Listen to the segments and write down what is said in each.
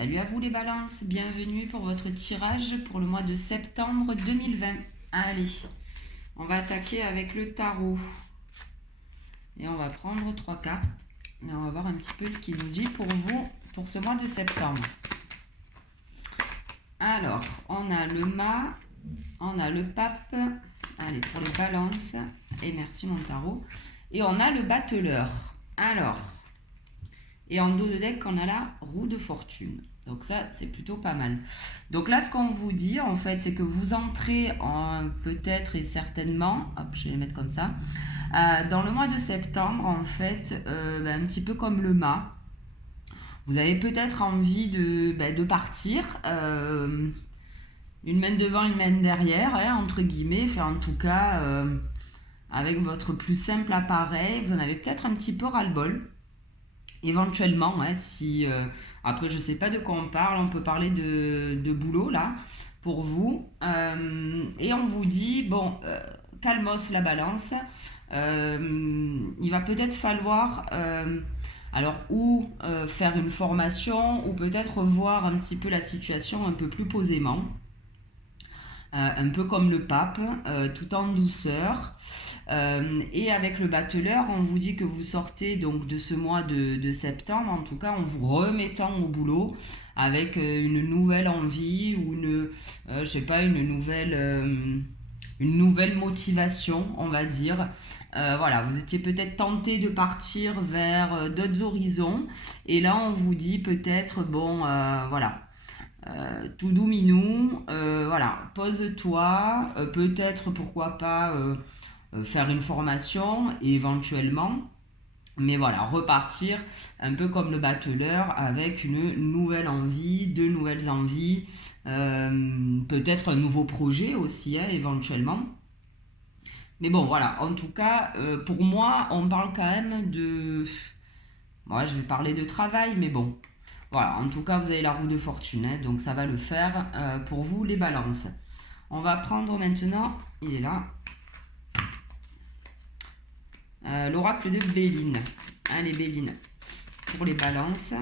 Salut à vous les balances, bienvenue pour votre tirage pour le mois de septembre 2020. Allez, on va attaquer avec le tarot. Et on va prendre 3 cartes et on va voir un petit peu ce qu'il nous dit pour vous pour ce mois de septembre. Alors, on a le mât, on a le pape, allez pour les balances, et merci mon tarot. Et on a le battleur. Alors, et en dos de deck, on a la roue de fortune. Donc ça, c'est plutôt pas mal. Donc là, ce qu'on vous dit, en fait, c'est que vous entrez peut-être et certainement, hop, je vais les mettre comme ça, dans le mois de septembre, en fait, un petit peu comme le mât. Vous avez peut-être envie de partir, une main devant, une main derrière, hein, entre guillemets, enfin, en tout cas, avec votre plus simple appareil, vous en avez peut-être un petit peu ras-le-bol. Éventuellement, hein, si après je sais pas de quoi on parle, on peut parler de boulot là pour vous, et on vous dit bon, calmos la balance, il va peut-être falloir alors ou faire une formation ou peut-être voir un petit peu la situation un peu plus posément. Un peu comme le pape, tout en douceur. Et avec le battleur, on vous dit que vous sortez donc de ce mois de septembre, en tout cas en vous remettant au boulot avec une nouvelle envie ou je sais pas, une nouvelle motivation, on va dire. Voilà, vous étiez peut-être tenté de partir vers d'autres horizons et là on vous dit peut-être bon, voilà. Tout doux minou, voilà, pose-toi, peut-être pourquoi pas faire une formation éventuellement, mais voilà, repartir un peu comme le battleur avec une nouvelle envie, de nouvelles envies, peut-être un nouveau projet aussi, hein, éventuellement. Mais bon, voilà, en tout cas, pour moi, on parle quand même de... Moi, je vais parler de travail, mais bon, voilà, en tout cas, vous avez la roue de fortune, hein, donc ça va le faire pour vous, les balances. On va prendre maintenant, il est là, l'oracle de Béline. Allez, Béline, pour les balances.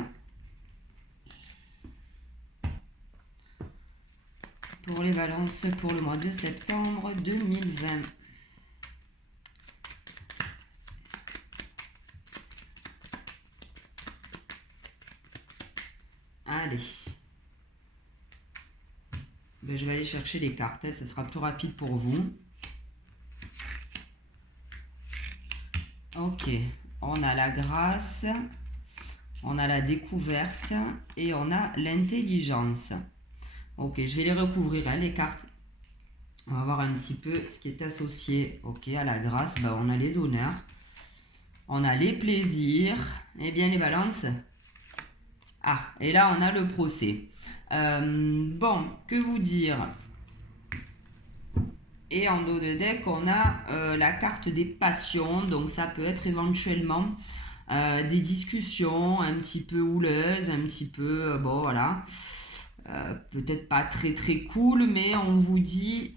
Pour les balances pour le mois de septembre 2020. Allez. Ben, je vais aller chercher les cartes, hein, ça sera plus rapide pour vous. Ok, on a la grâce, on a la découverte et on a l'intelligence. Ok, je vais les recouvrir, hein, les cartes. On va voir un petit peu ce qui est associé. Ok, à la grâce, ben, on a les honneurs, on a les plaisirs, et bien les balances. Ah, et là on a le procès. Bon, que vous dire? Et en dos de deck, on a la carte des passions. Donc ça peut être éventuellement des discussions un petit peu houleuses, un petit peu, bon voilà, peut-être pas très très cool, mais on vous dit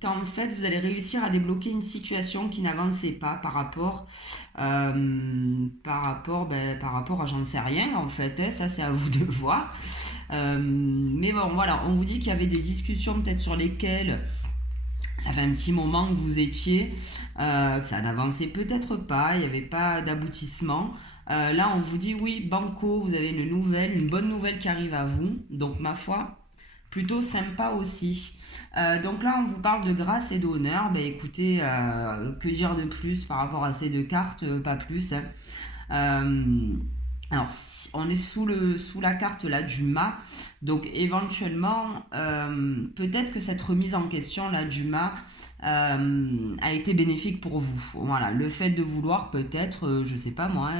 qu'en fait vous allez réussir à débloquer une situation qui n'avançait pas par rapport à j'en sais rien en fait, hein, ça c'est à vous de voir. Mais bon voilà, on vous dit qu'il y avait des discussions peut-être sur lesquelles ça fait un petit moment que vous étiez, que ça n'avançait peut-être pas, il n'y avait pas d'aboutissement. Là, on vous dit oui, banco, vous avez une bonne nouvelle qui arrive à vous. Donc, ma foi, plutôt sympa aussi. Donc là, on vous parle de grâce et d'honneur. Ben, écoutez, que dire de plus par rapport à ces deux cartes? Pas plus. Alors, on est sous la carte là du mât, donc éventuellement, peut-être que cette remise en question là du mât a été bénéfique pour vous. Voilà, le fait de vouloir peut-être, je sais pas moi,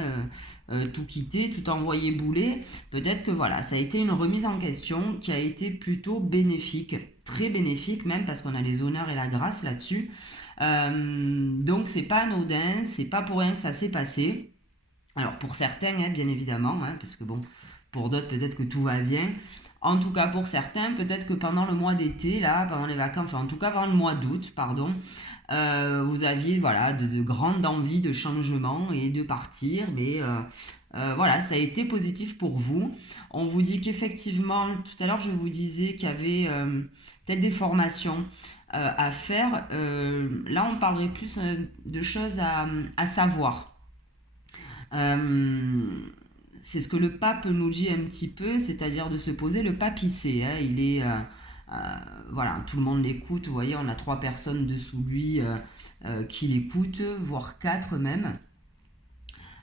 tout quitter, tout envoyer bouler, peut-être que voilà, ça a été une remise en question qui a été plutôt bénéfique, très bénéfique même parce qu'on a les honneurs et la grâce là-dessus. Donc c'est pas anodin, c'est pas pour rien que ça s'est passé. Alors pour certains, hein, bien évidemment, hein, parce que bon, pour d'autres peut-être que tout va bien. En tout cas pour certains, peut-être que pendant le mois d'été, là, pendant les vacances, enfin en tout cas pendant le mois d'août, pardon, vous aviez voilà de grandes envies de changement et de partir, mais voilà, ça a été positif pour vous. On vous dit qu'effectivement, tout à l'heure, je vous disais qu'il y avait peut-être des formations à faire. Là, on parlerait plus de choses à savoir. Euh, c'est ce que le pape nous dit un petit peu, c'est-à-dire de se poser le papissé. Hein. Il est, voilà, tout le monde l'écoute. Vous voyez, on a 3 personnes dessous lui qui l'écoutent, voire 4 même.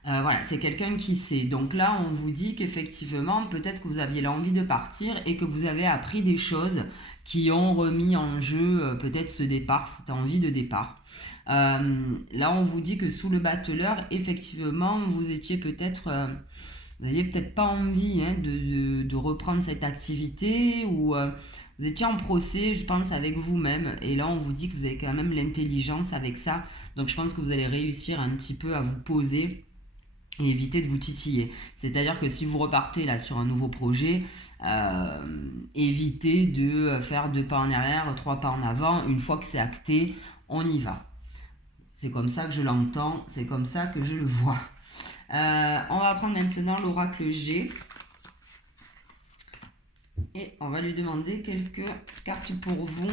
Voilà, c'est quelqu'un qui sait. Donc là, on vous dit qu'effectivement, peut-être que vous aviez l'envie de partir et que vous avez appris des choses qui ont remis en jeu peut-être ce départ, cette envie de départ. Là, on vous dit que sous le battleur, effectivement, vous étiez peut-être, vous n'aviez peut-être pas envie de reprendre cette activité ou vous étiez en procès, je pense, avec vous-même. Et là, on vous dit que vous avez quand même l'intelligence avec ça. Donc, je pense que vous allez réussir un petit peu à vous poser et éviter de vous titiller. C'est-à-dire que si vous repartez là sur un nouveau projet, évitez de faire 2 pas en arrière, 3 pas en avant. Une fois que c'est acté, on y va. C'est comme ça que je l'entends, c'est comme ça que je le vois. On va prendre maintenant l'oracle G. Et on va lui demander quelques cartes pour vous.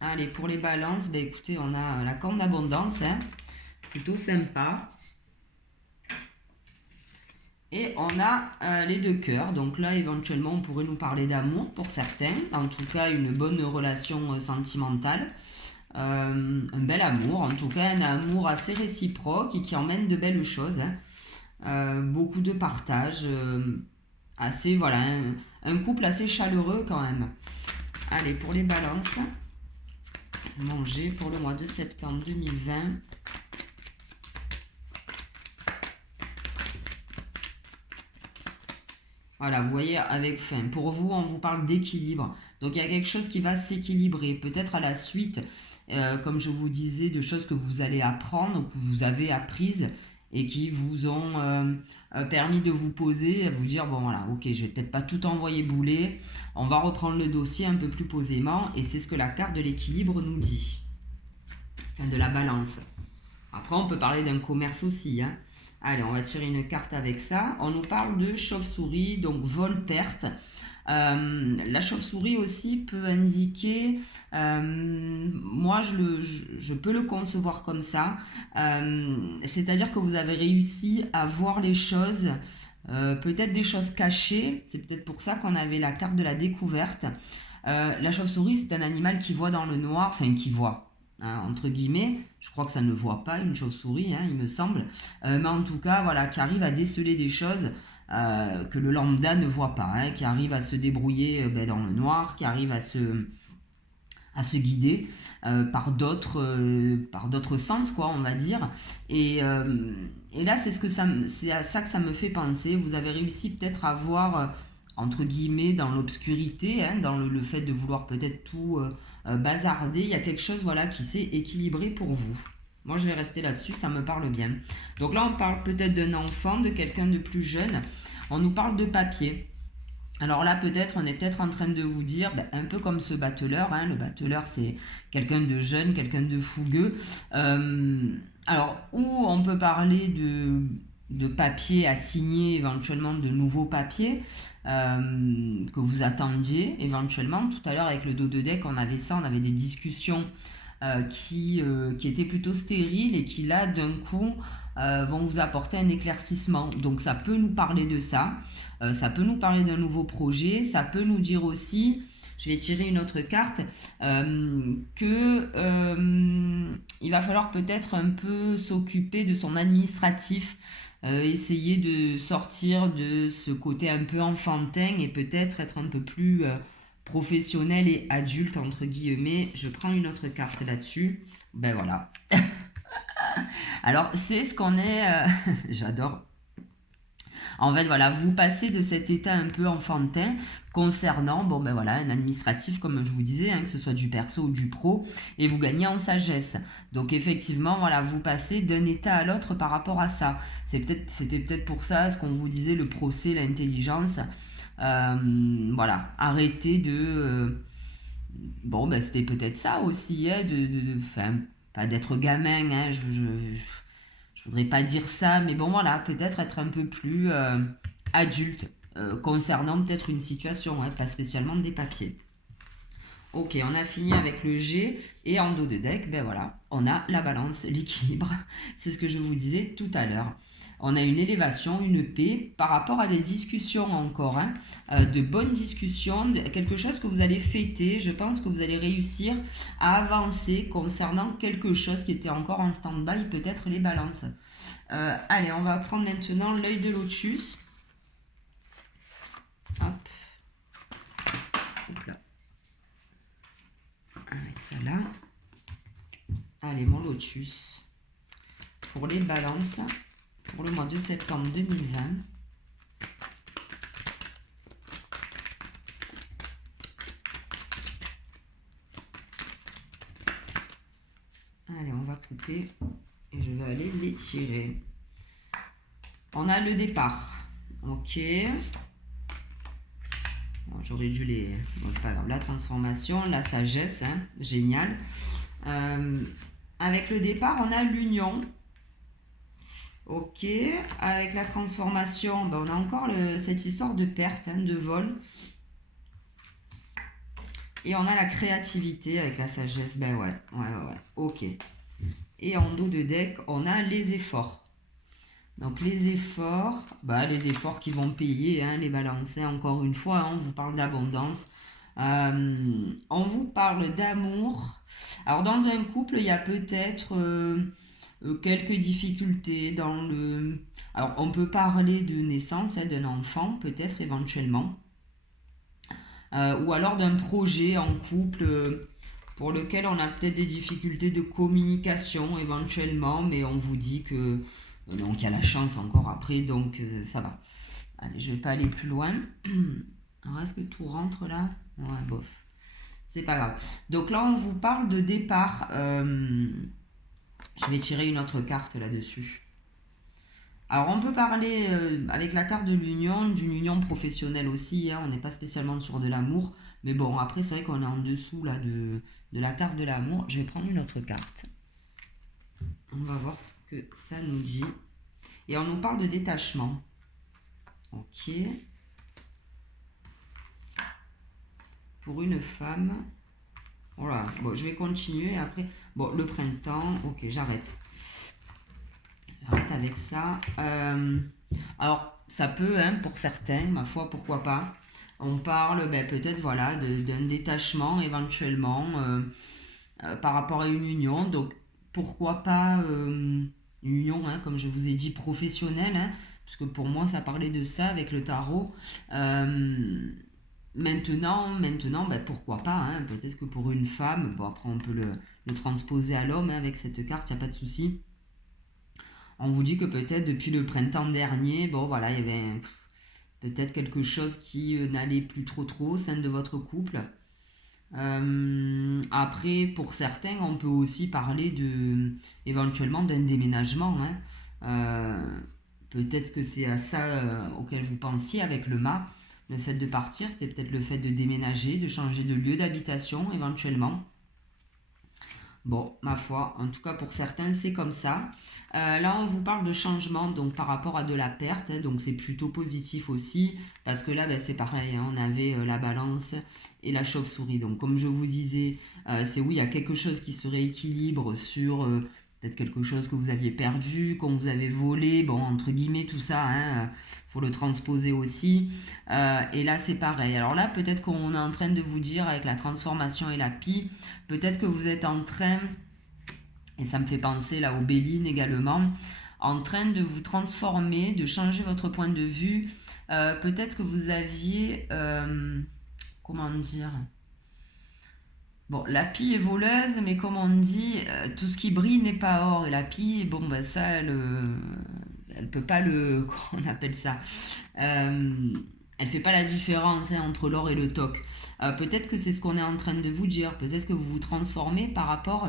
Allez, pour les balances, ben écoutez, on a la corne d'abondance, hein, plutôt sympa. Et on a les 2 cœurs. Donc là, éventuellement, on pourrait nous parler d'amour pour certains. En tout cas, une bonne relation sentimentale. Un bel amour. En tout cas, un amour assez réciproque et qui emmène de belles choses. Hein. Beaucoup de partage. Assez, voilà, un couple assez chaleureux quand même. Allez, pour les balances. Manger pour le mois de septembre 2020. Voilà, vous voyez, avec fin. Pour vous, on vous parle d'équilibre. Donc, il y a quelque chose qui va s'équilibrer. Peut-être à la suite, comme je vous disais, de choses que vous allez apprendre, que vous avez apprises et qui vous ont permis de vous poser, à vous dire, bon voilà, ok, je vais peut-être pas tout envoyer bouler. On va reprendre le dossier un peu plus posément. Et c'est ce que la carte de l'équilibre nous dit. Enfin, de la balance. Après, on peut parler d'un commerce aussi, hein. Allez, on va tirer une carte avec ça. On nous parle de chauve-souris, donc vol-perte. La chauve-souris aussi peut indiquer, moi je peux le concevoir comme ça, c'est-à-dire que vous avez réussi à voir les choses, peut-être des choses cachées, c'est peut-être pour ça qu'on avait la carte de la découverte. La chauve-souris, c'est un animal qui voit dans le noir, enfin qui voit. Hein, entre guillemets, je crois que ça ne voit pas une chauve-souris, hein, il me semble, mais en tout cas, voilà, qui arrive à déceler des choses que le lambda ne voit pas, hein, qui arrive à se débrouiller dans le noir, qui arrive à se guider par d'autres sens, quoi, on va dire. Et là, c'est à ça que ça me fait penser. Vous avez réussi peut-être à voir entre guillemets dans l'obscurité, hein, dans le fait de vouloir peut-être tout bazarder, il y a quelque chose, voilà, qui s'est équilibré pour vous. Moi, je vais rester là-dessus, ça me parle bien. Donc là, on parle peut-être d'un enfant, de quelqu'un de plus jeune. On nous parle de papier. Alors là, peut-être, on est peut-être en train de vous dire, un peu comme ce battleur, hein, le battleur, c'est quelqu'un de jeune, quelqu'un de fougueux. Alors, où on peut parler de papier à signer, éventuellement de nouveaux papiers que vous attendiez, éventuellement. Tout à l'heure, avec le dos de deck, on avait ça, on avait des discussions qui étaient plutôt stériles et qui, là, d'un coup, vont vous apporter un éclaircissement. Donc, ça peut nous parler de ça. Ça peut nous parler d'un nouveau projet. Ça peut nous dire aussi, je vais tirer une autre carte, que il va falloir peut-être un peu s'occuper de son administratif, essayer de sortir de ce côté un peu enfantin et peut-être être un peu plus professionnel et adulte, entre guillemets. Je prends une autre carte là-dessus. Ben voilà. Alors, c'est ce qu'on est... j'adore. En fait, voilà, vous passez de cet état un peu enfantin concernant, bon ben voilà, un administratif, comme je vous disais, hein, que ce soit du perso ou du pro, et vous gagnez en sagesse. Donc effectivement, voilà, vous passez d'un état à l'autre par rapport à ça. C'était peut-être pour ça, ce qu'on vous disait, le procès, l'intelligence. Voilà, arrêtez de... bon, ben c'était peut-être ça aussi, hein, enfin, pas d'être gamin, hein, je je voudrais pas dire ça, mais bon voilà, peut-être être un peu plus adulte concernant peut-être une situation, hein, pas spécialement des papiers. Ok, on a fini avec le G et en dos de deck, ben voilà, on a la balance, l'équilibre. C'est ce que je vous disais tout à l'heure. On a une élévation, une paix par rapport à des discussions encore, hein, de bonnes discussions, quelque chose que vous allez fêter. Je pense que vous allez réussir à avancer concernant quelque chose qui était encore en stand-by, peut-être les balances. Allez, on va prendre maintenant l'œil de lotus. Hop. Hop là. On va mettre ça là. Allez, mon lotus. Pour les balances, pour le mois de septembre 2020. Allez, on va couper et je vais aller les tirer. On a le départ. Ok. Bon, j'aurais dû les... Bon, c'est pas grave. La transformation, la sagesse, hein, génial. Avec le départ, on a l'union. Ok. Avec la transformation, ben, on a encore cette histoire de perte, hein, de vol. Et on a la créativité avec la sagesse. Ben ouais. Ok. Et en dos de deck, on a les efforts. Donc les efforts qui vont payer, hein, les balances. Encore une fois, hein, on vous parle d'abondance. On vous parle d'amour. Alors dans un couple, il y a peut-être quelques difficultés dans le... Alors on peut parler de naissance, hein, d'un enfant, peut-être éventuellement. Ou alors d'un projet en couple pour lequel on a peut-être des difficultés de communication éventuellement, mais on vous dit que donc il y a la chance encore après, donc ça va. Allez, je vais pas aller plus loin. Alors est-ce que tout rentre là? Ouais, bof. C'est pas grave. Donc là on vous parle de départ. Je vais tirer une autre carte là-dessus. Alors on peut parler avec la carte de l'union, d'une union professionnelle aussi, hein, on n'est pas spécialement sur de l'amour, mais bon après c'est vrai qu'on est en dessous là de la carte de l'amour. Je vais prendre une autre carte. On va voir ce que ça nous dit. Et on nous parle de détachement. Ok. Pour une femme. Voilà, bon je vais continuer après. Bon le printemps, ok j'arrête. J'arrête avec ça. Alors, ça peut, hein, pour certains, ma foi, pourquoi pas. On parle peut-être voilà, d'un détachement éventuellement par rapport à une union. Donc, pourquoi pas une union, hein, comme je vous ai dit, professionnelle. Hein, parce que pour moi, ça parlait de ça avec le tarot. Maintenant pourquoi pas. Hein, peut-être que pour une femme, bon, après on peut le transposer à l'homme, hein, avec cette carte, il n'y a pas de souci. On vous dit que peut-être depuis le printemps dernier, bon voilà, il y avait peut-être quelque chose qui n'allait plus trop au sein de votre couple. Après, pour certains, on peut aussi parler éventuellement d'un déménagement. Hein. Peut-être que c'est à ça auquel vous pensiez avec le mât. Le fait de partir, c'était peut-être le fait de déménager, de changer de lieu d'habitation éventuellement. Bon, ma foi, en tout cas pour certains, c'est comme ça. Là, on vous parle de changement, donc par rapport à de la perte, hein, donc c'est plutôt positif aussi, parce que là, c'est pareil, hein, on avait la balance et la chauve-souris. Donc comme je vous disais, c'est oui, il y a quelque chose qui se rééquilibre sur peut-être quelque chose que vous aviez perdu, qu'on vous avait volé, bon, entre guillemets, tout ça, hein, faut le transposer aussi. Et là, c'est pareil. Alors là, peut-être qu'on est en train de vous dire, avec la transformation et la pie, peut-être que vous êtes en train, et ça me fait penser là au Béline également, en train de vous transformer, de changer votre point de vue. Peut-être que vous aviez, comment dire... Bon, la pie est voleuse, mais comme on dit, tout ce qui brille n'est pas or. Et la pie, bon, ça, elle peut pas le... Comment on appelle ça elle fait pas la différence, hein, entre l'or et le toc. Peut-être que c'est ce qu'on est en train de vous dire. Peut-être que vous vous transformez par rapport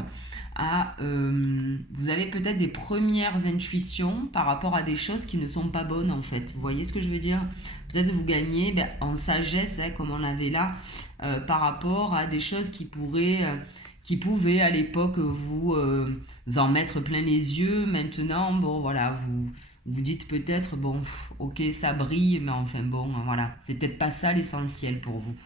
à... vous avez peut-être des premières intuitions par rapport à des choses qui ne sont pas bonnes, en fait. Vous voyez ce que je veux dire? Peut-être que vous gagnez en sagesse, hein, comme on l'avait là, par rapport à des choses qui pourraient qui pouvaient à l'époque vous en mettre plein les yeux. Maintenant, bon voilà, vous dites peut-être, bon, ok, ça brille, mais enfin bon, voilà, c'est peut-être pas ça l'essentiel pour vous.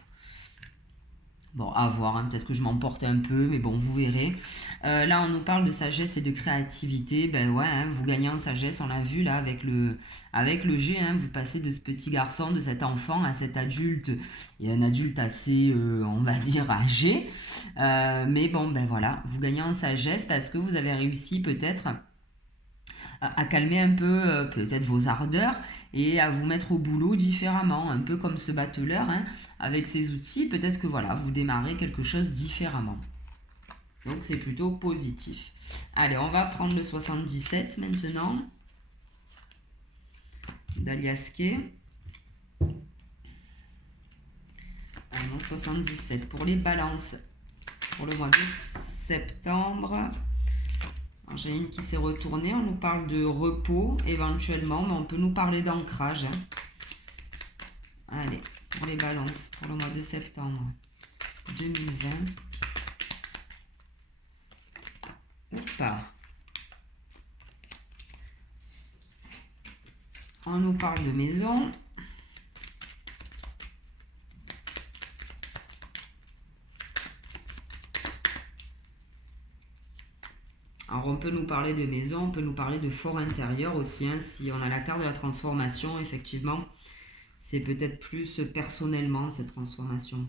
Bon, à voir, hein, peut-être que je m'emporte un peu, mais bon, vous verrez. Là, on nous parle de sagesse et de créativité. Ben ouais, hein, vous gagnez en sagesse, on l'a vu là avec le G. Hein, vous passez de ce petit garçon, de cet enfant à cet adulte, et un adulte assez, on va dire, âgé. Mais bon, ben voilà, vous gagnez en sagesse parce que vous avez réussi peut-être à calmer un peu peut-être vos ardeurs et à vous mettre au boulot différemment, un peu comme ce battleur, hein, avec ses outils, peut-être que voilà, vous démarrez quelque chose différemment. Donc c'est plutôt positif. Allez, on va prendre le 77 maintenant, d'Aliaske. Alors, 77 pour les balances, pour le mois de septembre. J'ai une qui s'est retournée, on nous parle de repos éventuellement, mais on peut nous parler d'ancrage. Allez, pour les balances, pour le mois de septembre 2020. Oupa. On nous parle de maison. Alors on peut nous parler de maison, on peut nous parler de fort intérieur aussi, hein, si on a la carte de la transformation, effectivement, c'est peut-être plus personnellement cette transformation.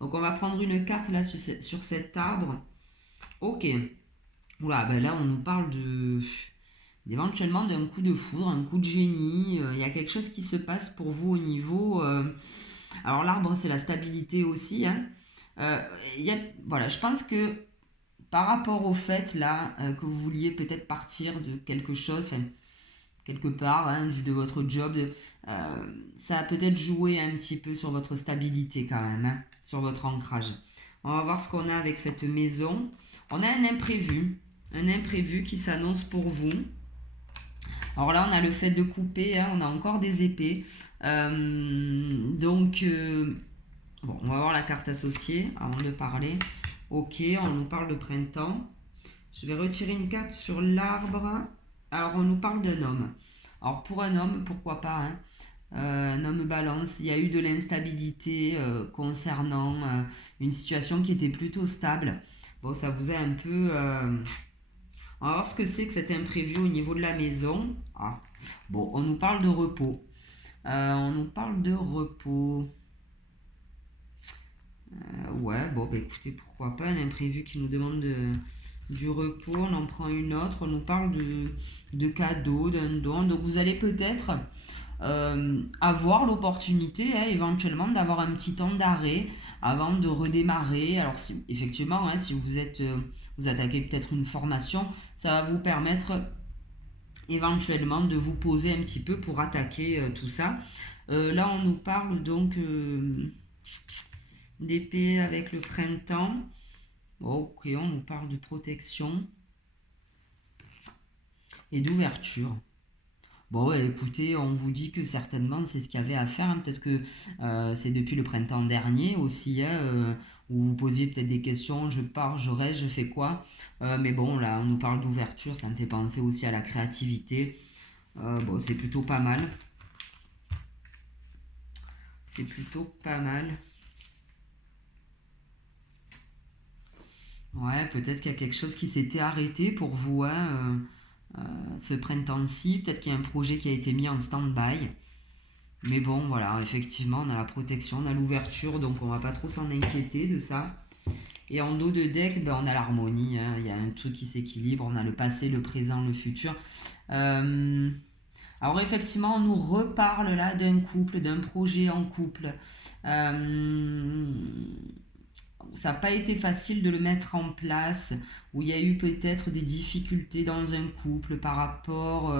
Donc on va prendre une carte là sur cet arbre. Ok. Oula, ben là on nous parle éventuellement d'un coup de foudre, un coup de génie. Il y a quelque chose qui se passe pour vous au niveau... alors l'arbre c'est la stabilité aussi. Hein. Voilà, je pense que par rapport au fait là que vous vouliez peut-être partir de quelque chose, quelque part, hein, de votre job, ça a peut-être joué un petit peu sur votre stabilité quand même, hein, sur votre ancrage. On va voir ce qu'on a avec cette maison. On a un imprévu qui s'annonce pour vous. Alors là, on a le fait de couper, hein, on a encore des épées. Donc, bon, on va voir la carte associée avant de parler. Ok, on nous parle de printemps. Je vais retirer une carte sur l'arbre. Alors, on nous parle d'un homme. Alors, pour un homme, pourquoi pas, hein, un homme balance. Il y a eu de l'instabilité concernant une situation qui était plutôt stable. Bon, ça vous a un peu... On va voir ce que c'est que cet imprévu au niveau de la maison. Ah. Bon, on nous parle de repos. On nous parle de repos. Ouais, bon, bah, écoutez, pourquoi pas, un imprévu qui nous demande du repos, on en prend une autre, on nous parle de cadeaux, d'un don, donc vous allez peut-être avoir l'opportunité, hein, éventuellement, d'avoir un petit temps d'arrêt avant de redémarrer. Alors, si, effectivement, hein, si vous attaquez peut-être une formation, ça va vous permettre éventuellement de vous poser un petit peu pour attaquer tout ça. Là, on nous parle donc... d'épée avec le printemps. Ok, on nous parle de protection et d'ouverture. Bon, écoutez, on vous dit que certainement c'est ce qu'il y avait à faire. Hein. Peut-être que c'est depuis le printemps dernier aussi, hein, où vous posiez peut-être des questions, je pars, je reste, je fais quoi. Mais bon, là, on nous parle d'ouverture, ça me fait penser aussi à la créativité. Bon, c'est plutôt pas mal. C'est plutôt pas mal. Ouais, peut-être qu'il y a quelque chose qui s'était arrêté pour vous, hein, ce printemps-ci. Peut-être qu'il y a un projet qui a été mis en stand-by. Mais bon, voilà, effectivement, on a la protection, on a l'ouverture, donc on va pas trop s'en inquiéter de ça. Et en dos de deck, ben, on a l'harmonie, hein. Il y a un truc qui s'équilibre, on a le passé, le présent, le futur. Alors effectivement, on nous reparle là d'un couple, d'un projet en couple. Ça n'a pas été facile de le mettre en place, où il y a eu peut-être des difficultés dans un couple par rapport,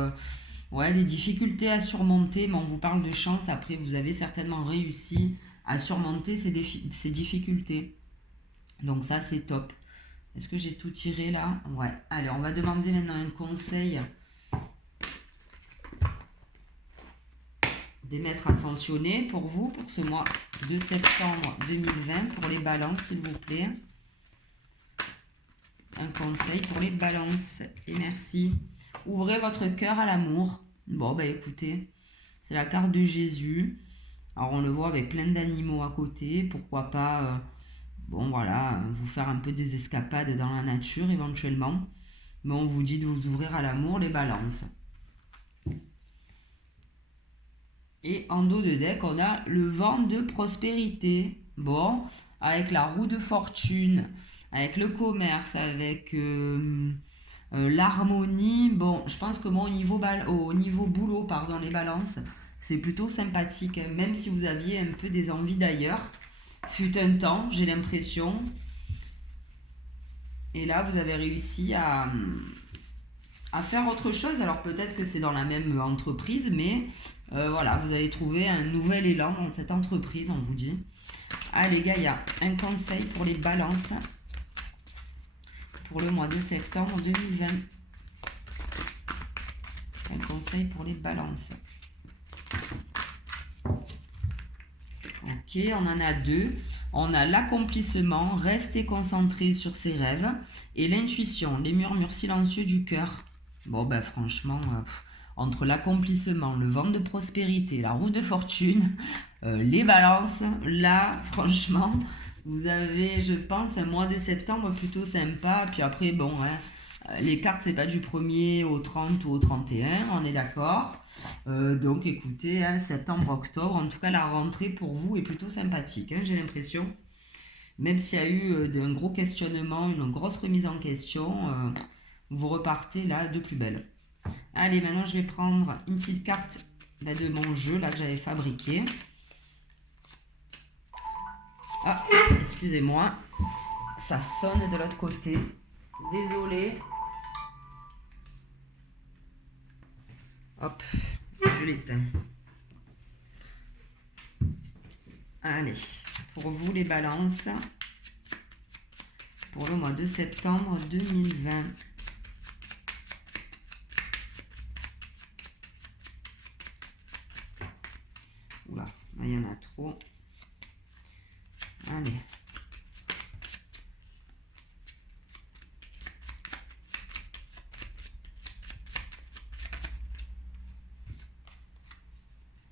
des difficultés à surmonter, mais on vous parle de chance, après vous avez certainement réussi à surmonter ces difficultés. Donc ça c'est top. Est-ce que j'ai tout tiré là? Ouais. Allez, on va demander maintenant un conseil des maîtres ascensionnés pour vous, pour ce mois de septembre 2020, pour les balances s'il vous plaît. Un conseil pour les balances. Et merci. Ouvrez votre cœur à l'amour. Bon, bah écoutez, c'est la carte de Jésus. Alors on le voit avec plein d'animaux à côté. Pourquoi pas, bon voilà, vous faire un peu des escapades dans la nature éventuellement. Mais on vous dit de vous ouvrir à l'amour, les balances. Et en dos de deck, on a le vent de prospérité. Bon, avec la roue de fortune, avec le commerce, avec l'harmonie. Bon, je pense que moi, au niveau boulot, pardon, les balances, c'est plutôt sympathique. Hein, même si vous aviez un peu des envies d'ailleurs. Fut un temps, j'ai l'impression. Et là, vous avez réussi à faire autre chose. Alors peut-être que c'est dans la même entreprise, mais voilà, vous avez trouvé un nouvel élan dans cette entreprise, on vous dit. Ah les gars, il y a un conseil pour les balances pour le mois de septembre 2020. Un conseil pour les balances. Ok, on en a deux. On a l'accomplissement, rester concentré sur ses rêves, et l'intuition, les murmures silencieux du cœur. Bon, ben franchement, entre l'accomplissement, le vent de prospérité, la roue de fortune, les balances, là, franchement, vous avez, je pense, un mois de septembre plutôt sympa. Puis après, bon, hein, les cartes, c'est pas du 1er au 30 ou au 31, on est d'accord. Donc écoutez, hein, septembre-octobre, en tout cas la rentrée pour vous est plutôt sympathique, hein, j'ai l'impression. Même s'il y a eu un gros questionnement, une grosse remise en question, vous repartez là de plus belle. Allez, maintenant je vais prendre une petite carte de mon jeu là que j'avais fabriqué. Ah, excusez-moi, ça sonne de l'autre côté. Désolée. Hop, je l'éteins. Allez, pour vous les balances, pour le mois de septembre 2020. Oula, là il y en a trop. Allez.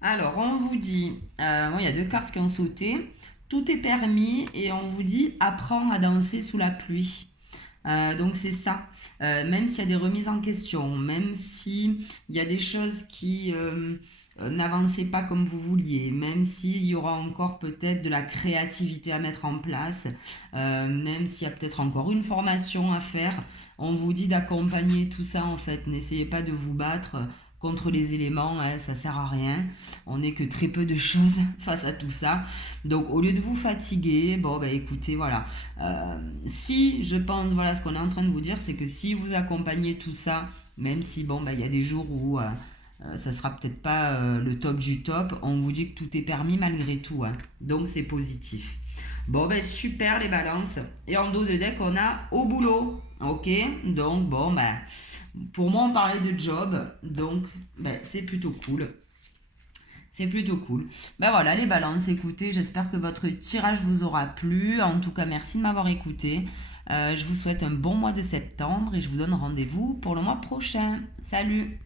Alors, on vous dit, il y a deux cartes qui ont sauté. Tout est permis et on vous dit, apprends à danser sous la pluie. Donc c'est ça. Même s'il y a des remises en question, même s'il y a des choses qui n'avancez pas comme vous vouliez, même s'il y aura encore peut-être de la créativité à mettre en place, même s'il y a peut-être encore une formation à faire, on vous dit d'accompagner tout ça en fait. N'essayez pas de vous battre contre les éléments, hein, ça sert à rien. On n'est que très peu de choses face à tout ça. Donc au lieu de vous fatiguer, bon bah écoutez, voilà. Si je pense, voilà, ce qu'on est en train de vous dire, c'est que si vous accompagnez tout ça, même si bon bah il y a des jours où ça sera peut-être pas le top du top, on vous dit que tout est permis malgré tout, hein. Donc c'est positif. Bon ben super les balances. Et en dos de deck on a au boulot. Ok, donc bon ben pour moi on parlait de job, donc ben, c'est plutôt cool. C'est plutôt cool. Ben voilà les balances, écoutez, j'espère que votre tirage vous aura plu. En tout cas merci de m'avoir écouté. Je vous souhaite un bon mois de septembre et je vous donne rendez-vous pour le mois prochain. Salut!